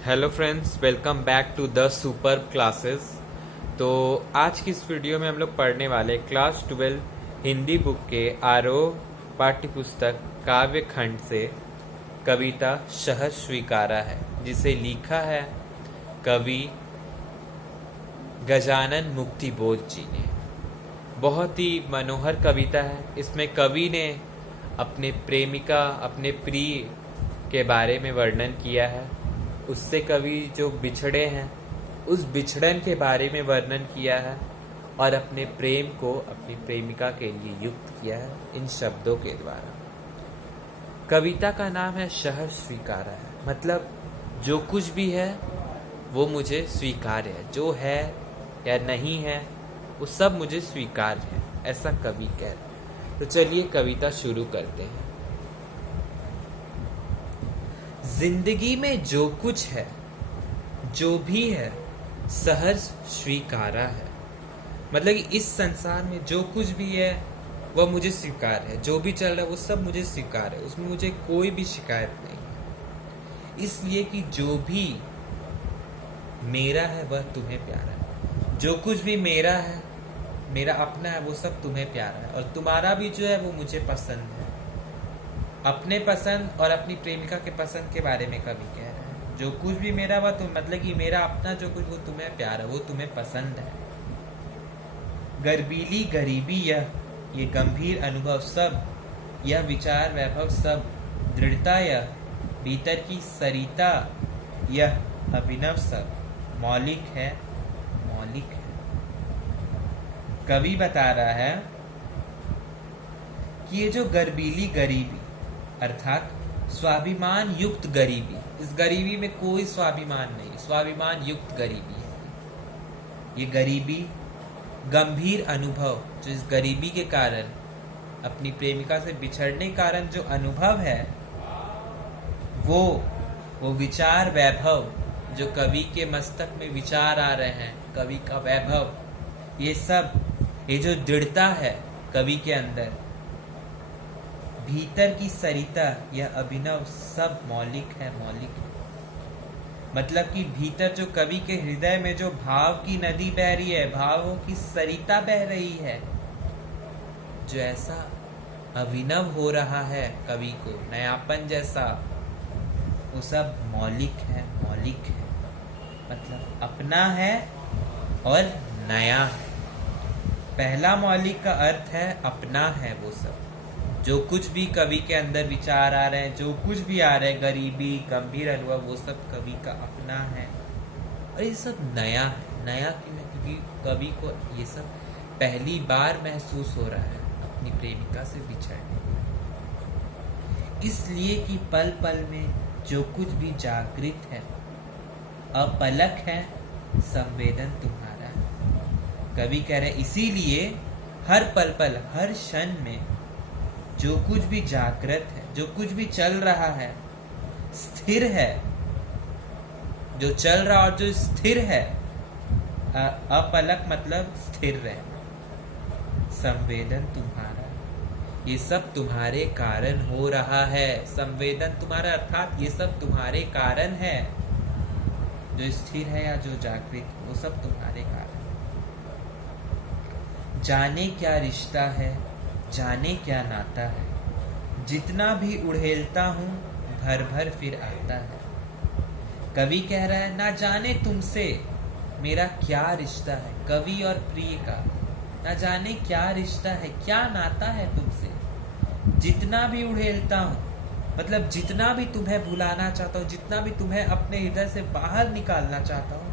Hello friends, welcome back to the super classes. तो आज की इस वीडियो में हम लोग पढ़ने वाले क्लास 12 हिंदी बुक के आरोह पाठ्य पुस्तक काव्य खंड से कविता सहज स्वीकारा है, जिसे लिखा है कवि गजानन मुक्तिबोध जी ने। बहुत ही मनोहर कविता है। इसमें कवि ने अपने प्रेमिका, अपने प्रिय के बारे में वर्णन किया है। उससे कवि जो बिछड़े हैं उस बिछड़न के बारे में वर्णन किया है और अपने प्रेम को अपनी प्रेमिका के लिए युक्त किया है इन शब्दों के द्वारा। कविता का नाम है सहज स्वीकारा है, मतलब जो कुछ भी है वो मुझे स्वीकार्य है, जो है या नहीं है वो सब मुझे स्वीकार्य है, ऐसा कवि कह रहे हैं। तो चलिए कविता शुरू करते हैं। जिंदगी में जो कुछ है, जो भी है, सहज स्वीकारा है। मतलब कि इस संसार में जो कुछ भी है वह मुझे स्वीकार है, जो भी चल रहा है वो सब मुझे स्वीकार है, उसमें मुझे कोई भी शिकायत नहीं है। इसलिए कि जो भी मेरा है वह तुम्हें प्यारा है। जो कुछ भी मेरा है, मेरा अपना है, वो सब तुम्हें प्यारा है, और तुम्हारा भी जो है वो मुझे पसंद है। अपने पसंद और अपनी प्रेमिका के पसंद के बारे में कवि कह रहे हैं। जो कुछ भी मेरा वह तुम, मतलब कि मेरा अपना जो कुछ वो तुम्हें प्यारा, वो तुम्हें पसंद है। गर्बीली गरीबी ये गंभीर अनुभव सब, यह विचार वैभव सब, दृढ़ता यह भीतर की सरिता, यह अभिनव सब, मौलिक है, मौलिक है। कवि बता रहा है कि ये जो गर्बीली गरीबी अर्थात स्वाभिमान युक्त गरीबी, इस गरीबी में कोई स्वाभिमान नहीं, स्वाभिमान युक्त गरीबी है। ये गरीबी गंभीर अनुभव, जो इस गरीबी के कारण, अपनी प्रेमिका से बिछड़ने के कारण जो अनुभव है, वो विचार वैभव, जो कवि के मस्तक में विचार आ रहे हैं, कवि का वैभव, ये सब, ये जो दृढ़ता है कवि के अंदर, भीतर की सरिता, यह अभिनव सब मौलिक है, मौलिक है। मतलब कि भीतर जो कवि के हृदय में जो भाव की नदी बह रही है, भावों की सरिता बह रही है, जो ऐसा अभिनव हो रहा है कवि को, नयापन जैसा, वो सब मौलिक है, मौलिक है। मतलब अपना है और नया है। पहला मौलिक का अर्थ है अपना है वो सब। जो कुछ भी कवि के अंदर विचार आ रहे हैं, जो कुछ भी आ रहे हैं, गरीबी, गंभीर अनुभव, वो सब कवि का अपना है और ये सब नया है। नया क्यों है? क्योंकि कवि को ये सब पहली बार महसूस हो रहा है अपनी प्रेमिका से बिछड़ने। इसलिए कि पल पल में जो कुछ भी जागृत है, अपलक है, संवेदन तुम्हारा। कवि कह रहे इसीलिए हर पल पल, हर क्षण में जो कुछ भी जागृत है, जो कुछ भी चल रहा है, स्थिर है, जो चल रहा और जो स्थिर है, अपलक मतलब स्थिर रहना, संवेदन तुम्हारा, ये सब तुम्हारे कारण हो रहा है। संवेदन तुम्हारा अर्थात ये सब तुम्हारे कारण है। जो स्थिर है या जो जागृत, वो सब तुम्हारे कारण। जाने क्या रिश्ता है, जाने क्या नाता है, जितना भी उड़ेलता हूँ भर भर फिर आता है। कवि कह रहा है ना जाने तुमसे मेरा क्या रिश्ता है, कवि और प्रिय का ना जाने क्या रिश्ता है, क्या नाता है तुमसे। जितना भी उड़ेलता हूँ, मतलब जितना भी तुम्हें भुलाना चाहता हूँ, जितना भी तुम्हें अपने हृदय से बाहर निकालना चाहता हूँ,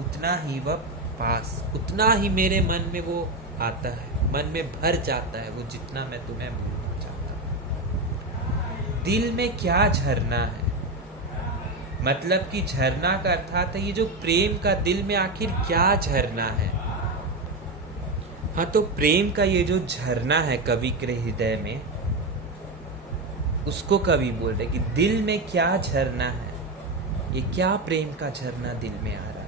उतना ही वह पास, उतना ही मेरे मन में वो आता है, मन में भर जाता है वो, जितना मैं तुम्हें भूलना चाहता हूँ। दिल में क्या झरना है, मतलब कि झरना का अर्थात है ये जो प्रेम का, दिल में आखिर क्या झरना है। हाँ, तो प्रेम का ये जो झरना है कवि के हृदय में, उसको कवि बोल रहे कि दिल में क्या झरना है, ये क्या प्रेम का झरना दिल में आ रहा है।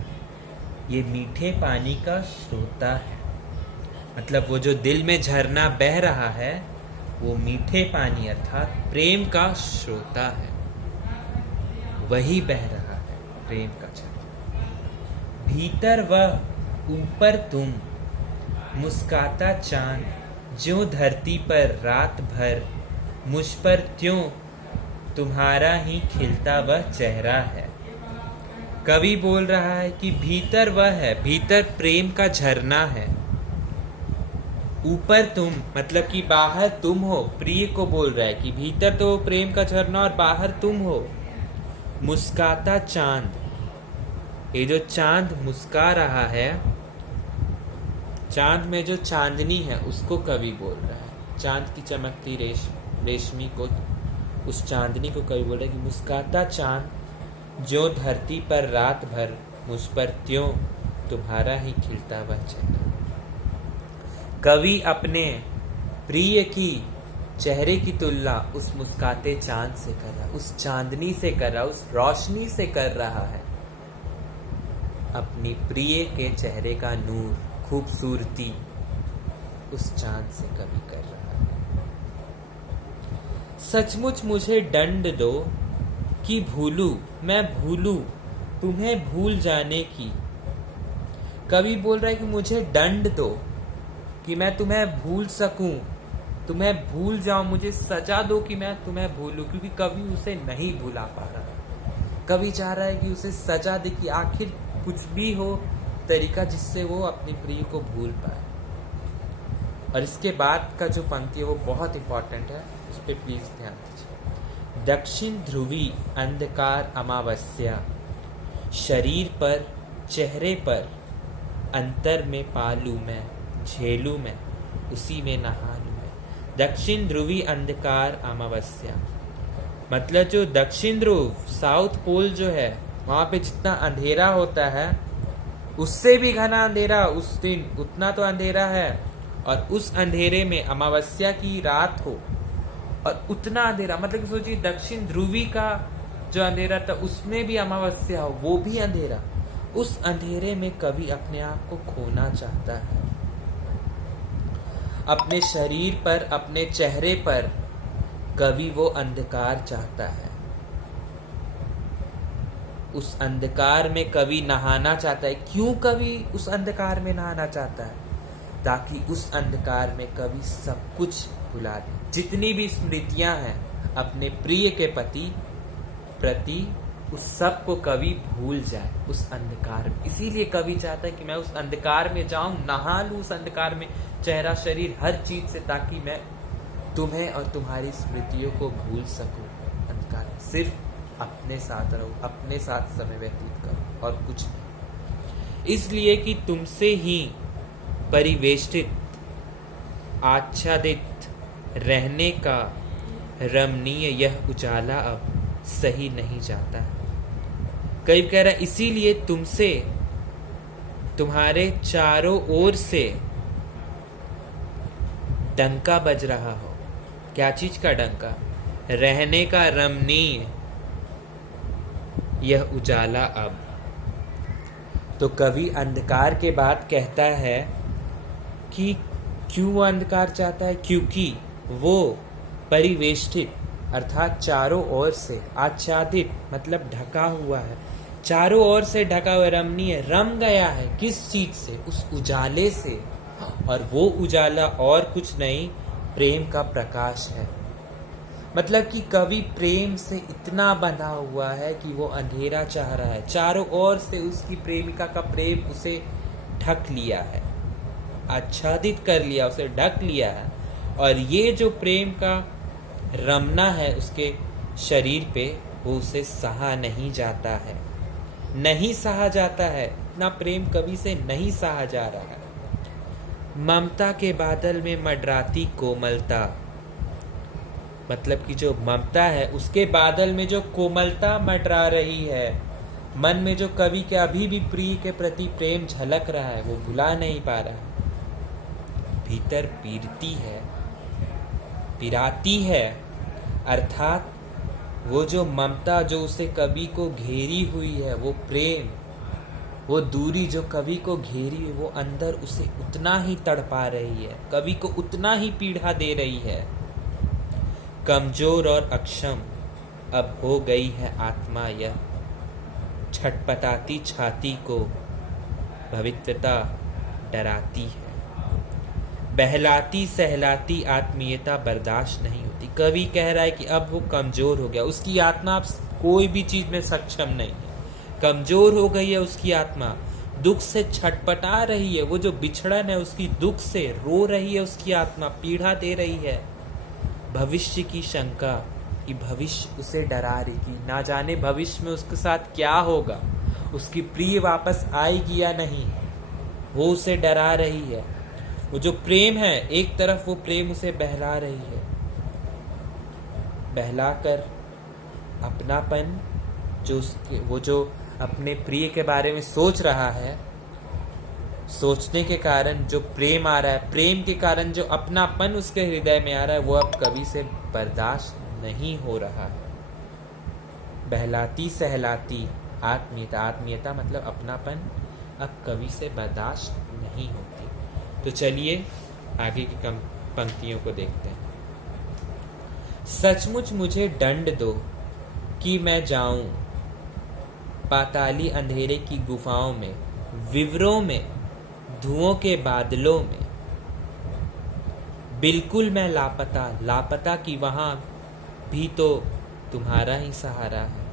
ये मीठे पानी का स्रोता है, मतलब वो जो दिल में झरना बह रहा है वो मीठे पानी अर्थात प्रेम का स्रोता है, वही बह रहा है। प्रेम का झरना। भीतर वह ऊपर तुम, मुस्काता चांद ज्यों धरती पर रात भर, मुझ पर त्यों तुम्हारा ही खिलता वह चेहरा है। कवि बोल रहा है कि भीतर वह है, भीतर प्रेम का झरना है। ऊपर तुम मतलब कि बाहर तुम हो, प्रिय को बोल रहा है कि भीतर तो प्रेम का झरना और बाहर तुम हो। मुस्काता चांद, ये जो चांद मुस्का रहा है, चांद में जो चांदनी है उसको कवि बोल रहा है। चांद की चमकती रेशमी को, उस चांदनी को कवि बोल रहा है कि मुस्काता चांद जो धरती पर रात भर, मुझ पर त्यों तुम्हारा ही खिलता वह चेहरा। कवि अपने प्रिय की चेहरे की तुलना उस मुस्काते चांद से कर रहा, उस चांदनी से कर रहा, उस रोशनी से कर रहा है। अपनी प्रिय के चेहरे का नूर, खूबसूरती उस चांद से कवि कर रहा है। सचमुच मुझे दंड दो कि भूलूं, मैं भूलूं तुम्हें भूल जाने की। कवि बोल रहा है कि मुझे दंड दो कि मैं तुम्हें भूल सकूं, तुम्हें भूल जाऊं, मुझे सजा दो कि मैं तुम्हें भूलूं, क्योंकि कवि उसे नहीं भुला पा रहा। कवि चाह रहा है कि उसे सजा दे कि आखिर कुछ भी हो तरीका जिससे वो अपनी प्रिय को भूल पाए। और इसके बाद का जो पंक्ति है वो बहुत इंपॉर्टेंट है, उस पर प्लीज ध्यान दीजिए। दक्षिण ध्रुवी अंधकार अमावस्या, शरीर पर चेहरे पर अंतर में पालू मैं, झेलू मैं उसी में नहा लूं मैं। दक्षिण ध्रुवी अंधकार अमावस्या मतलब जो दक्षिण ध्रुव, साउथ पोल जो है, वहां पे जितना अंधेरा होता है उससे भी घना अंधेरा उस दिन उतना तो अंधेरा है, और उस अंधेरे में अमावस्या की रात हो और उतना अंधेरा, मतलब कि सोचिए दक्षिण ध्रुवी का जो अंधेरा था उसमें भी अमावस्या हो, वो भी अंधेरा। उस अंधेरे में कवि अपने आप को खोना चाहता है। अपने शरीर पर, अपने चेहरे पर कवि वो अंधकार चाहता है। उस अंधकार में कवि नहाना चाहता है। क्यों कवि उस अंधकार में नहाना चाहता है? ताकि उस अंधकार में कवि सब कुछ भुला दे, जितनी भी स्मृतियां हैं अपने प्रिय के प्रति उस सब को कवि भूल जाए उस अंधकार में। इसीलिए कवि चाहता है कि मैं उस अंधकार में जाऊं, नहा लूं उस अंधकार में, चेहरा शरीर हर चीज से, ताकि मैं तुम्हें और तुम्हारी स्मृतियों को भूल सकूं। अंधकार में सिर्फ अपने साथ रहूं, अपने साथ समय व्यतीत करूं और कुछ नहीं। इसलिए कि तुमसे ही परिवेष्टित आच्छादित रहने का रमणीय यह उजाला अब सही नहीं जाता है। कई कह रहा है इसीलिए तुमसे, तुम्हारे चारों ओर से डंका बज रहा हो। क्या चीज का डंका? रहने का रमणीय यह उजाला अब। तो कवि अंधकार के बाद कहता है कि क्यों वो अंधकार चाहता है? क्योंकि वो परिवेष्टित अर्थात चारों ओर से, आच्छादित मतलब ढका हुआ है, चारों ओर से ढका हुआ, रमणीय रम गया है किस चीज से? उस उजाले से। और वो उजाला और कुछ नहीं, प्रेम का प्रकाश है। मतलब कि कवि प्रेम से इतना बंधा हुआ है कि वो अंधेरा चाह रहा है। चारों ओर से उसकी प्रेमिका का प्रेम उसे ढक लिया है, आच्छादित कर लिया, उसे ढक लिया है। और ये जो प्रेम का रमना है उसके शरीर पे, वो उसे सहा नहीं जाता है, नहीं सहा जाता है। ना प्रेम कवि से नहीं सहा जा रहा है। ममता के बादल में मंडराती कोमलता, मतलब कि जो ममता है उसके बादल में जो कोमलता मंडरा रही है, मन में जो कवि के अभी भी प्रिय के प्रति प्रेम झलक रहा है, वो भुला नहीं पा रहा है। भीतर पीरती है, पिराती है, अर्थात वो जो ममता जो उसे कवि को घेरी हुई है, वो प्रेम, वो दूरी जो कवि को घेरी है, वो अंदर उसे उतना ही तड़पा रही है, कवि को उतना ही पीड़ा दे रही है। कमजोर और अक्षम अब हो गई है आत्मा यह, छटपटाती छाती को भविष्यता डराती है। बहलाती सहलाती आत्मीयता बर्दाश्त नहीं होती। कवि कह रहा है कि अब वो कमजोर हो गया, उसकी आत्मा अब कोई भी चीज में सक्षम नहीं है, कमजोर हो गई है उसकी आत्मा, दुख से छटपटा रही है। वो जो बिछड़न है उसकी दुख से रो रही है उसकी आत्मा, पीड़ा दे रही है। भविष्य की शंका कि भविष्य उसे डरा रही थी, ना जाने भविष्य में उसके साथ क्या होगा, उसकी प्रिय वापस आएगी या नहीं, वो उसे डरा रही है। वो जो प्रेम है, एक तरफ वो प्रेम उसे बहला रही है, बहलाकर अपनापन जो उसके, वो जो अपने प्रिय के बारे में सोच रहा है, सोचने के कारण जो प्रेम आ रहा है, प्रेम के कारण जो अपनापन उसके हृदय में आ रहा है, वो अब कवि से बर्दाश्त नहीं हो रहा है। बहलाती सहलाती आत्मीयता, आत्मीयता मतलब अपनापन, अब कवि से बर्दाश्त नहीं होती। तो चलिए आगे की पंक्तियों को देखते हैं। सचमुच मुझे दंड दो कि मैं जाऊं पाताली अंधेरे की गुफाओं में, विवरों में, धुओं के बादलों में। बिल्कुल मैं लापता, लापता कि वहां भी तो तुम्हारा ही सहारा है।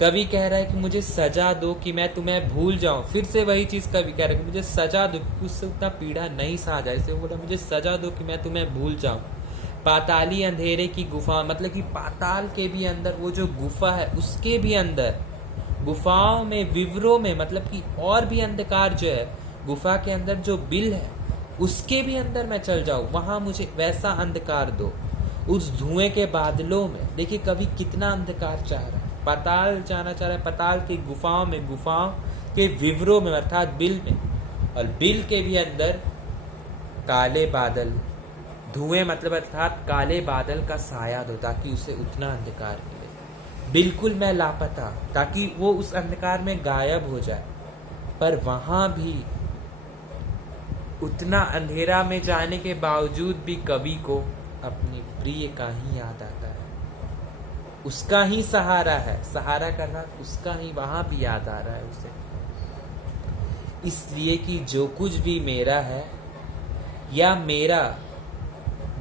कवि कह रहा है कि मुझे सजा दो कि मैं तुम्हें भूल जाऊं। फिर से वही चीज कवि कह रहा है कि मुझे सजा दो, उससे उतना पीड़ा नहीं सहा जाए, इसलिए बोला मुझे सजा दो कि मैं तुम्हें भूल जाऊं। पाताली अंधेरे की गुफा मतलब कि पाताल के भी अंदर वो जो गुफा है उसके भी अंदर, गुफाओं में, विवरों में मतलब कि और भी अंधकार जो है, गुफा के अंदर जो बिल है उसके भी अंदर मैं चल जाऊं, वहां मुझे वैसा अंधकार दो। उस धुएं के बादलों में, देखिए कवि कितना अंधकार चाह रहा है, पाताल जाना चाह रहा है, पाताल की गुफाओं में, गुफाओं के विवरों में अर्थात बिल में, और बिल के भी अंदर काले बादल, धुएं मतलब अर्थात काले बादल का साया दो ताकि उसे उतना अंधकार मिले। बिल्कुल मैं लापता, ताकि वो उस अंधकार में गायब हो जाए। पर वहां भी उतना अंधेरा में जाने के बावजूद भी कवि को अपनी प्रिय का ही याद आता है, उसका ही सहारा है, सहारा करना उसका ही, वहां भी याद आ रहा है उसे। इसलिए कि जो कुछ भी मेरा है या मेरा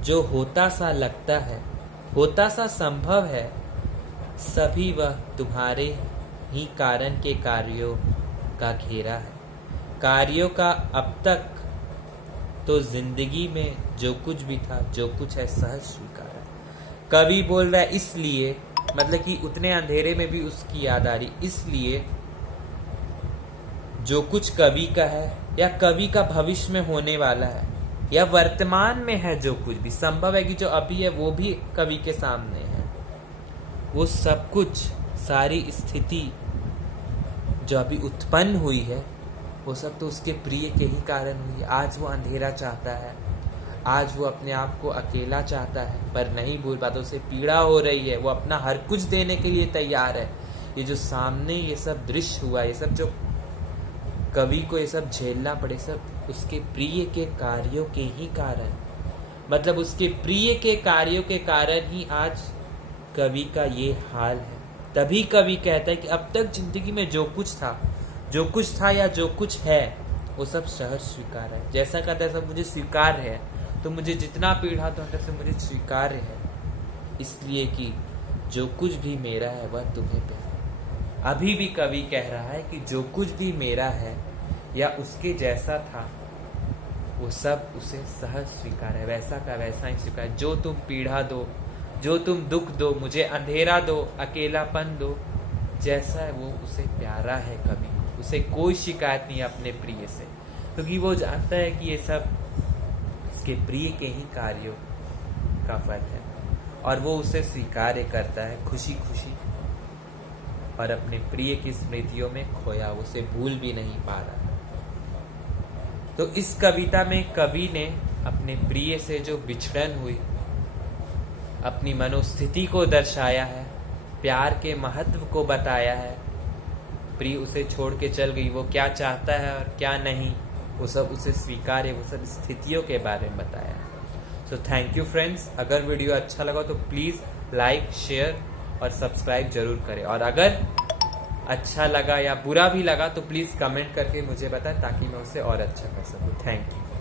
जो होता सा लगता है, होता सा संभव है, सभी वह तुम्हारे ही कारण के कार्यों का घेरा है। कार्यों का अब तक तो जिंदगी में जो कुछ भी था, जो कुछ है, सहज स्वीकार है। कवि बोल रहा है इसलिए, मतलब कि उतने अंधेरे में भी उसकी याद आ रही, इसलिए जो कुछ कवि का है या कवि का भविष्य में होने वाला है या वर्तमान में है, जो कुछ भी संभव है कि जो अभी है वो भी कवि के सामने है, वो सब कुछ, सारी स्थिति जो अभी उत्पन्न हुई है, वो सब तो उसके प्रिय के ही कारण हुई है। आज वो अंधेरा चाहता है, आज वो अपने आप को अकेला चाहता है, पर नहीं भूल पाता, उसे पीड़ा हो रही है, वो अपना हर कुछ देने के लिए तैयार है। ये जो सामने ये सब दृश्य हुआ, ये सब जो कवि को ये सब झेलना पड़े, सब उसके प्रिय के कार्यों के ही कारण, मतलब उसके प्रिय के कार्यों के कारण ही आज कवि का ये हाल है। तभी कवि कहता है कि अब तक जिंदगी में जो कुछ था या जो कुछ है, वो सब सहज स्वीकार है, जैसा का तैसा मुझे स्वीकार है, तो मुझे जितना पीड़ा तो अंदर से मुझे स्वीकार है, इसलिए कि जो कुछ भी मेरा है वह तुम्हें प्यारा। अभी भी कवि कह रहा है कि जो कुछ भी मेरा है या उसके जैसा था, वो सब उसे सहज स्वीकार है, वैसा का वैसा ही स्वीकार है। जो तुम पीड़ा दो, जो तुम दुख दो, मुझे अंधेरा दो, अकेलापन दो, जैसा है वो उसे प्यारा है। कवि उसे कोई शिकायत नहीं अपने प्रिय से, क्योंकि वो जानता है कि ये सब उसके प्रिय के ही कार्यों का फल है, और वो उसे स्वीकार करता है खुशी खुशी, और अपने प्रिय की स्मृतियों में खोया उसे भूल भी नहीं पा रहा। तो इस कविता में कवि ने अपने प्रिय से जो बिछड़न हुई, अपनी मनोस्थिति को दर्शाया है, प्यार के महत्व को बताया है। प्रिय उसे छोड़ के चल गई, वो क्या चाहता है और क्या नहीं, वो सब उसे स्वीकार है, वो सब स्थितियों के बारे में बताया है। So thank you friends. अगर वीडियो अच्छा लगा तो प्लीज़ लाइक, शेयर और सब्सक्राइब जरूर करें, और अगर अच्छा लगा या बुरा भी लगा तो प्लीज़ कमेंट करके मुझे बताएं ताकि मैं उसे और अच्छा कर सकूं। Thank you.